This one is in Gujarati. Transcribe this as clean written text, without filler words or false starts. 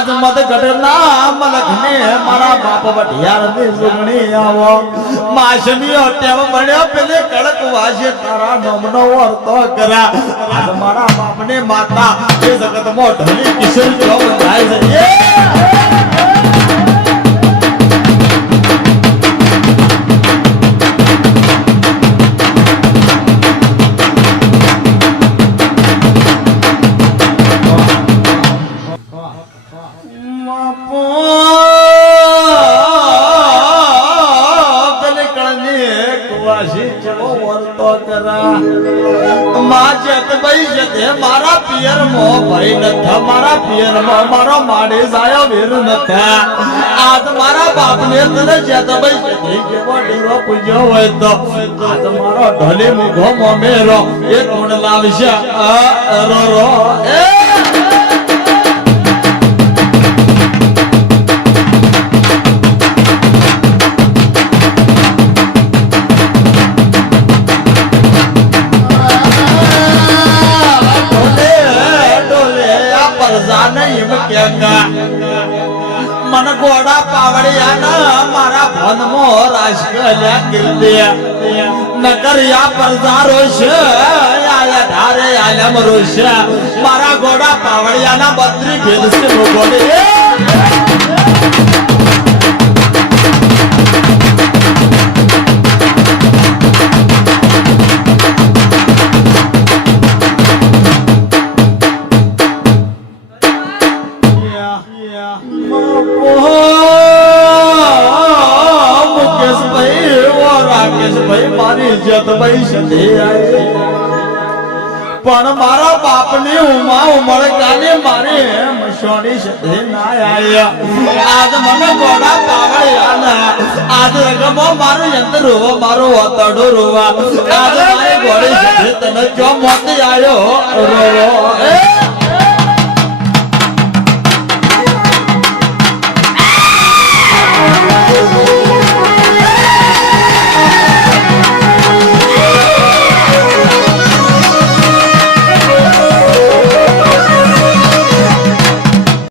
આજ મત ઘટના મલખને મારા બાપ વઢિયાર ની સુગણી આવો માશમીઓ ટેવ બન્યો પેલે કડક વાસે તારા નામનો વર્તો કરા આજ મારા બાપને માતા એ જગતમાં ઢળી કિશોર જેવો થાય છે મારા પિયર મો ભાઈ નથા મારા પિયર મો મારો માડે જાયો વેર નથા આજ મારા બાપ ને તને જત ભાઈ જતી કે બોડીરો પૂજ્યો હોય તો આજ મારો ઢોલે મુખો મો મેરો એ કોણ લાવશે રો રો એ मन घोड़ा पावड़िया न मारा भन मो राजकल्या गिरदिया नकरिया परदारोश या धारे आलम रोश मारा घोड़ा पावड़िया ना बद्री भेद से घोड़े पण मारा बाप ने उमा उमड़ गाने मारे मशोनी सदे ना आया आज मन गोड़ा पावड़िया ना आज रगमो मारो यंत्र रोवा मारो अतड़ो रोवा आज मारे गोड़े सदे तने जो मत आयो रो रो